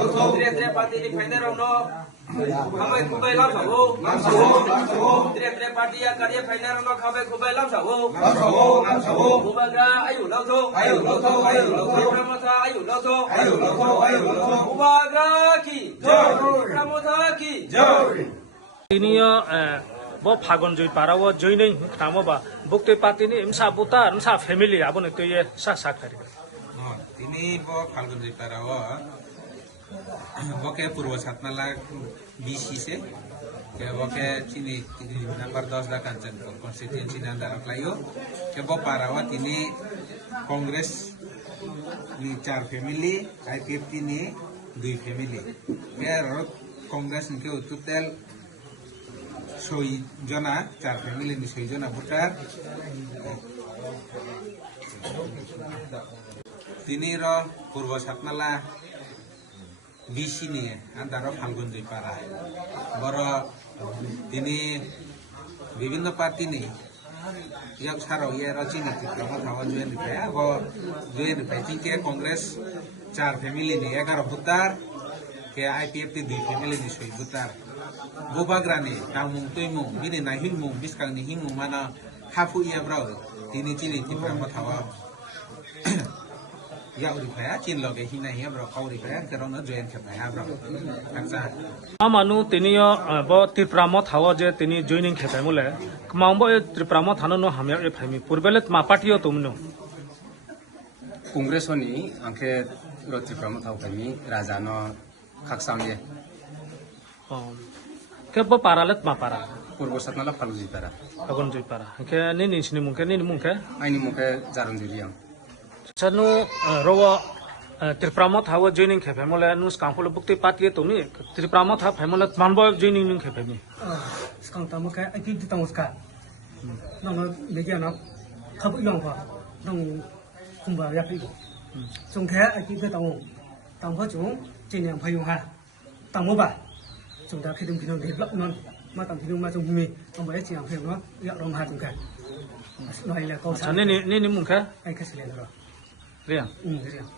Tre parti di faida rono. Khabai khubai lam sawo. Tre parti ya karya faida rono khabai khubai lam sawo. Ubaga ayu lauto. Pramotha ayu lauto. Ubaga ki. Pramotha ki. Ini bo phagon joi parawo joi nei tamo ba bukte patini imsa buta imsa family abon to ye sa sakari tini bo phagon joi parawo boke purbo satmala BC se ke boke chini number 10 da kanchan constituency na darat layo ke bo parawa tini congress ni 4 family IPFT ni 2 family ke congress ni ke total 6 jona 4 family ni 6 jona voter tini ro purbo satmala BC নিয়ে আন্দারো ফাল্গুন জয় পারা বড় তিনি বিভিন্ন party নেই ইয়াক ছাড়াও ইয়ার রাজনীতি প্রমাণ হওয়া জয়েন পায় ও জয়েন পায় চিনকে কংগ্রেস 4 ফ্যামিলি নেই 11 ভোটার কে আইপিএফটি 2 ফ্যামিলি নেই 6 ভোটার গোবাগ্রানি তামুং তৈমুং বিনি না হিংমুং বিসকাংনি হিংমুং মানা হাফু ইয়াব্রাও তিনি চিলিতি প্রমাণ হওয়া ya uri phaya chin loge hina hi bro kauri phaya kerona join khe phaya bro aksa amanu tinio bo tipramo thawo je tini joining khe phai mule kmambo e tipramo thano no hamya e phaimi purbelet ma patio tumno congress oni angke ro tipramo thaw phaimi raja no khaksamye ke bo paralet ma para purbo satnala phagun joi para ke ni sini mungke aini mungke jarun diliang Sanu rawa Tripramo thawa joining khe family nus kampul bukti pati to ni Tripramo tha family manbo joining ning khe family skang tamu ka api di tamu ska nang media na khabu yong fa nang kumba ya pi chung khe api de tamu ho chung jin yang phayung ha tamu ba chung da khidum kinong de lak non ma tam kinong ma chung mi ang ba chi yang phayung no ya rom ha chung ka nói là câu ni mungke ai ka sile ro riang riang